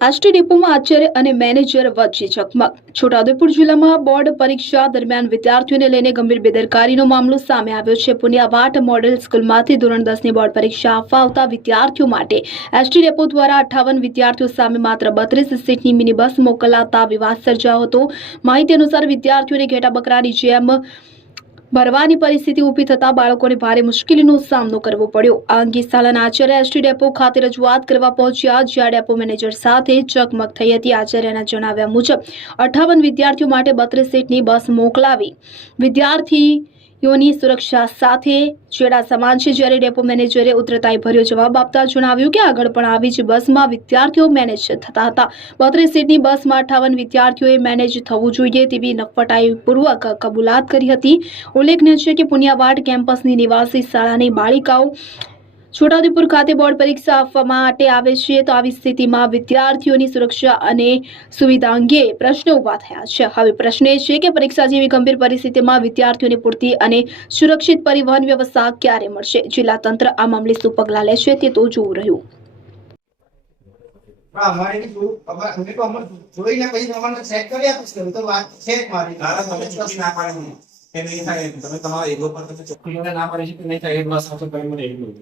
ST ડેપોમાં Acharya અને manager વચ્ચે ચકમક. છોટાઉદેપુર જિલ્લામાં બોર્ડ પરીક્ષા દરમિયાન વિદ્યાર્થીઓને લઈને ગંભીર બેદરકારીનો મામલો સામે આવ્યો છે. પુનિયાવાટ મોડેલ સ્કૂલમાંથી ધોરણ 10ની બોર્ડ પરીક્ષા આપવા આવતા વિદ્યાર્થીઓ માટે એસટી ડેપો દ્વારા 58 વિદ્યાર્થીઓ સામે માત્ર 32 સીટની મિની બસ મોકલાતા વિવાદ સર્જાયો હતો. માહિતી અનુસાર વિદ્યાર્થીઓને ઘેટા બકરાની જેમ ભરવાની પરિસ્થિતિ ઊભી થતા બાળકોને ભારે મુશ્કેલીનો સામનો કરવો પડ્યો. આ અંગે શાળાના આચાર્ય એસટી ડેપો ખાતે રજૂઆત કરવા પહોંચ્યા, જ્યાં ડેપો મેનેજર સાથે ચકમક થઈ હતી. આચાર્યના જણાવ્યા મુજબ 58 વિદ્યાર્થીઓ માટે 32 સીટની બસ મોકલાવી વિદ્યાર્થીઓની સુરક્ષા સાથે છેડા સમાન છે. જ્યારે ડેપો મેનેજરે ઉતરતાઈ ભર્યો જવાબ આપતા જણાવ્યું કે આગળ પણ આવી જ બસમાં વિદ્યાર્થીઓ મેનેજ થતા હતા. 32 સીટની બસમાં 58 વિદ્યાર્થીઓએ મેનેજ થવું જોઈએ તેવી નફટાઈપૂર્વક કબૂલાત કરી હતી. ઉલ્લેખનીય છે કે પુનિયાવાડ કેમ્પસની નિવાસી શાળાની બાળિકાઓ છોટાઉદેપુર ખાતે બોર્ડ પરીક્ષા આપવા માટે આવે છે, તો આવી સ્થિતિમાં વિદ્યાર્થીઓની સુરક્ષા અને સુવિધા અંગે પ્રશ્નો ઉભા થયા છે. હવે પ્રશ્ન એ છે કે પરીક્ષા જેવી ગંભીર પરિસ્થિતિમાં વિદ્યાર્થીઓને પૂરતી અને સુરક્ષિત પરિવહન વ્યવસ્થા ક્યારે મળશે? જિલ્લા તંત્ર આ મામલે શું પગલાં લેશે તે તો જોવું રહ્યું. તમે તમારા એગો પર તમે ચોખ્ખી ના પાડી છે કે નહીં થાય એ બસ આવશે તમે મને એટલું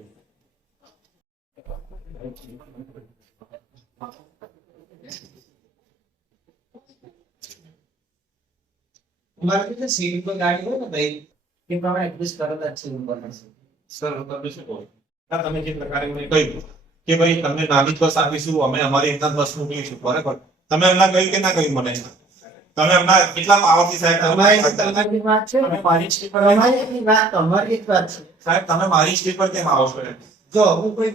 हमारे कितने सीट पर गाड़ी हो ना भाई ये प्रमाण एडजस्ट करो तो अच्छे ऊपर से સર તમે શું કહો? તમે જે પ્રકારે મને કહ્યું કે ભાઈ તમને નાની બસ આપીશું, અમે અમારી એકના બસ મોકલીશું, બરાબર? તમે એમના કહ્યું કે ના કહ્યું? મને તમે એમના કેટલા પાવરથી સાહેબ તમારી વાત છે અને મારી સ્લીપ પર અમારી વાત તમારી જ વાત છે સાહેબ, તમે મારી સ્લીપ પર કેમ આવો છો? જો હું કોઈ